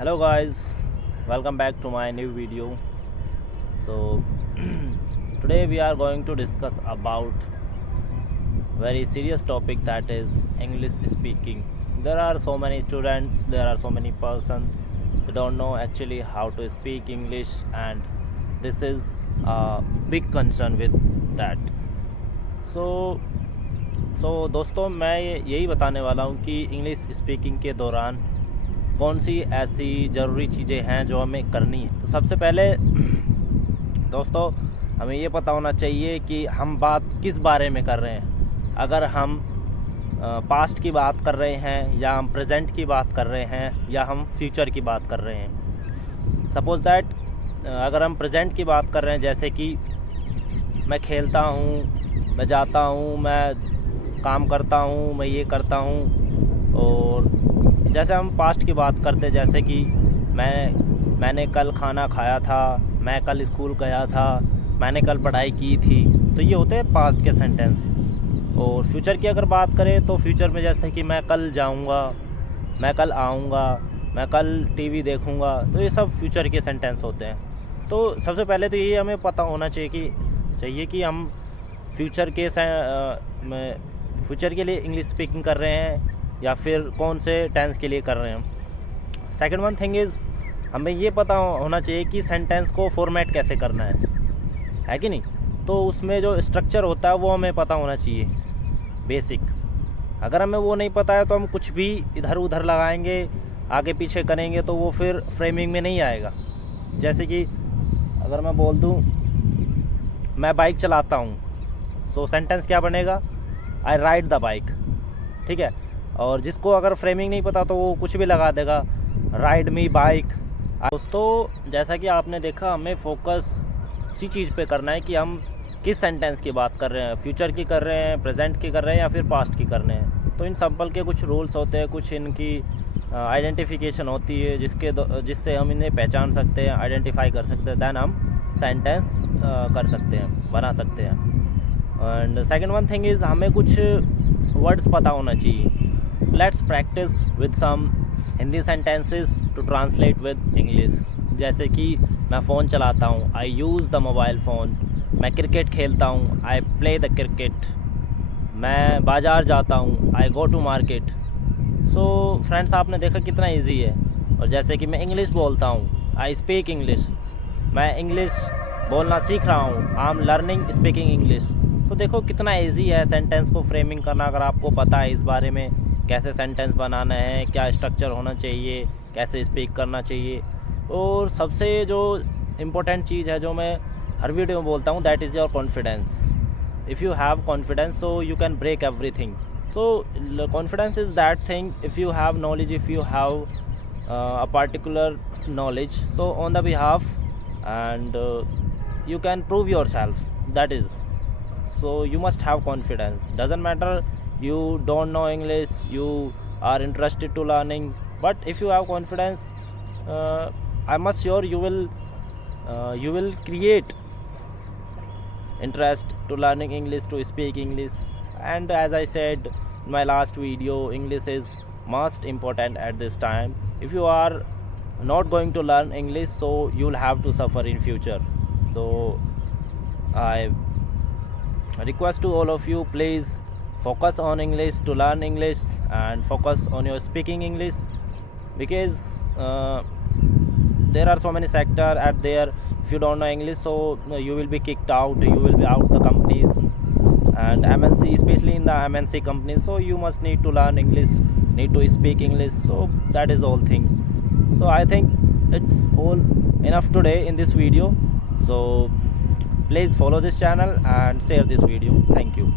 Hello guys, welcome back to my new video. So today we are going to discuss about very serious topic, that is English speaking. There are so many students, there are so many persons who don't know actually how to speak English, and this is a big concern with that. So दोस्तों मैं यही बताने वाला हूँ कि English speaking के दौरान कौन सी ऐसी ज़रूरी चीज़ें हैं जो हमें करनी है। तो सबसे पहले दोस्तों हमें ये पता होना चाहिए कि हम बात किस बारे में कर रहे हैं। अगर हम पास्ट की बात कर रहे हैं, या हम प्रेजेंट की बात कर रहे हैं, या हम फ्यूचर की बात कर रहे हैं। सपोज़ दैट अगर हम प्रेजेंट की बात कर रहे हैं, जैसे कि मैं खेलता हूँ, मैं जाता हूँ, मैं काम करता हूँ, मैं ये करता हूँ। और जैसे हम पास्ट की बात करते, जैसे कि मैंने कल खाना खाया था, मैं कल स्कूल गया था, मैंने कल पढ़ाई की थी, तो ये होते हैं पास्ट के सेंटेंस। और फ्यूचर की अगर बात करें तो फ्यूचर में जैसे कि मैं कल जाऊँगा, मैं कल आऊँगा, मैं कल टीवी देखूँगा, तो ये सब फ्यूचर के सेंटेंस होते हैं। तो सबसे पहले तो ये हमें पता होना चाहिए कि हम फ्यूचर के लिए इंग्लिश स्पीकिंग कर रहे हैं या फिर कौन से टेंस के लिए कर रहे हैं। सेकंड वन थिंग इज़, हमें ये पता होना चाहिए कि सेंटेंस को फॉर्मेट कैसे करना है कि नहीं। तो उसमें जो स्ट्रक्चर होता है वो हमें पता होना चाहिए, बेसिक। अगर हमें वो नहीं पता है तो हम कुछ भी इधर उधर लगाएंगे, आगे पीछे करेंगे, तो वो फिर फ्रेमिंग में नहीं आएगा। जैसे कि अगर मैं बोल दूँ मैं बाइक चलाता हूँ, तो सेंटेंस क्या बनेगा, आई राइड द बाइक, ठीक है। और जिसको अगर फ्रेमिंग नहीं पता तो वो कुछ भी लगा देगा, राइड मी बाइक। दोस्तों जैसा कि आपने देखा, हमें फोकस इसी चीज़ पे करना है कि हम किस सेंटेंस की बात कर रहे हैं, फ्यूचर की कर रहे हैं, प्रेजेंट की कर रहे हैं, या फिर पास्ट की कर रहे हैं। तो इन सिंपल के कुछ रूल्स होते हैं, कुछ इनकी आइडेंटिफिकेशन होती है जिससे हम इन्हें पहचान सकते हैं, आइडेंटिफाई कर सकते हैं, दैन हम सेंटेंस कर सकते हैं, बना सकते हैं। And second one thing is, हमें कुछ वर्ड्स पता होना चाहिए। Let's practice with some Hindi sentences to translate with English. जैसे कि मैं फ़ोन चलाता हूँ, I use the mobile phone. मैं क्रिकेट खेलता हूँ, आई प्ले द क्रिकेट। मैं बाज़ार जाता हूँ, I go to market. So friends, आपने देखा कितना इजी है। और जैसे कि मैं इंग्लिश बोलता हूँ, आई स्पीक इंग्लिश। मैं इंग्लिश बोलना सीख रहा हूँ, I am learning speaking English. तो देखो कितना इजी है सेंटेंस को फ्रेमिंग करना। अगर आपको पता है इस बारे में, कैसे सेंटेंस बनाना है, क्या स्ट्रक्चर होना चाहिए, कैसे स्पीक करना चाहिए। और सबसे जो इम्पोर्टेंट चीज़ है जो मैं हर वीडियो में बोलता हूँ, that is your confidence. If you have confidence so you can break everything. So confidence is that thing, if you have knowledge, if you have a particular knowledge, so on the behalf and you can prove yourself, that is. So you must have confidence. Doesn't matter you don't know English, you are interested to learning, but if you have confidence, I must sure you will create interest to learning English, to speak English. And as I said in my last video, English is most important at this time. If you are not going to learn English, so you'll have to suffer in future. So I request to all of you, please focus on English, to learn English, and focus on your speaking English, because there are so many sectors at there. If you don't know English, so you will be kicked out, you will be out the companies and MNC, especially in the MNC companies. So you must need to learn English, need to speak English. So that is all thing. So I think it's all enough today in this video. So please follow this channel and share this video. Thank you.